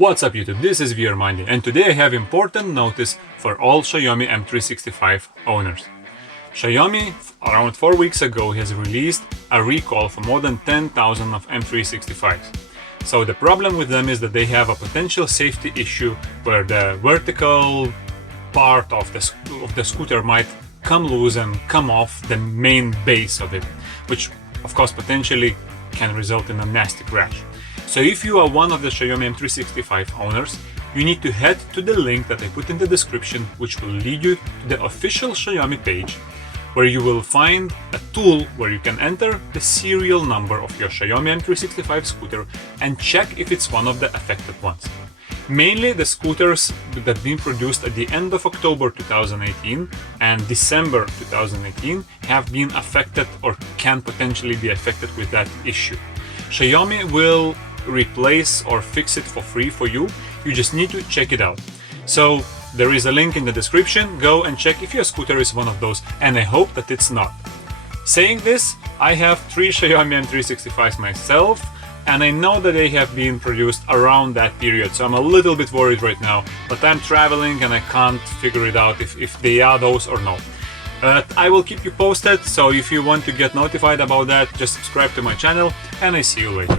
What's up YouTube, this is VRMindy, and today I have important notice for all Xiaomi M365 owners. Xiaomi around 4 weeks ago has released a recall for more than 10,000 of M365s. So the problem with them is that they have a potential safety issue where the vertical part of the scooter might come loose and come off the main base of it, which of course potentially can result in a nasty crash. So if you are one of the Xiaomi M365 owners, you need to head to the link that I put in the description, which will lead you to the official Xiaomi page, where you will find a tool where you can enter the serial number of your Xiaomi M365 scooter and check if it's one of the affected ones. Mainly the scooters that have been produced at the end of October 2018 and December 2018 have been affected or can potentially be affected with that issue. Xiaomi will replace or fix it for free for you. You just need to check it out. So there is a link in the description. Go and check if your scooter is one of those, and I hope that it's not. Saying this, I have 3 Xiaomi M365s myself, and I know that they have been produced around that period, so I'm a little bit worried right now, but I'm traveling and I can't figure it out if they are those or not. But I will keep you posted, so if you want to get notified about that, just subscribe to my channel, and I see you later.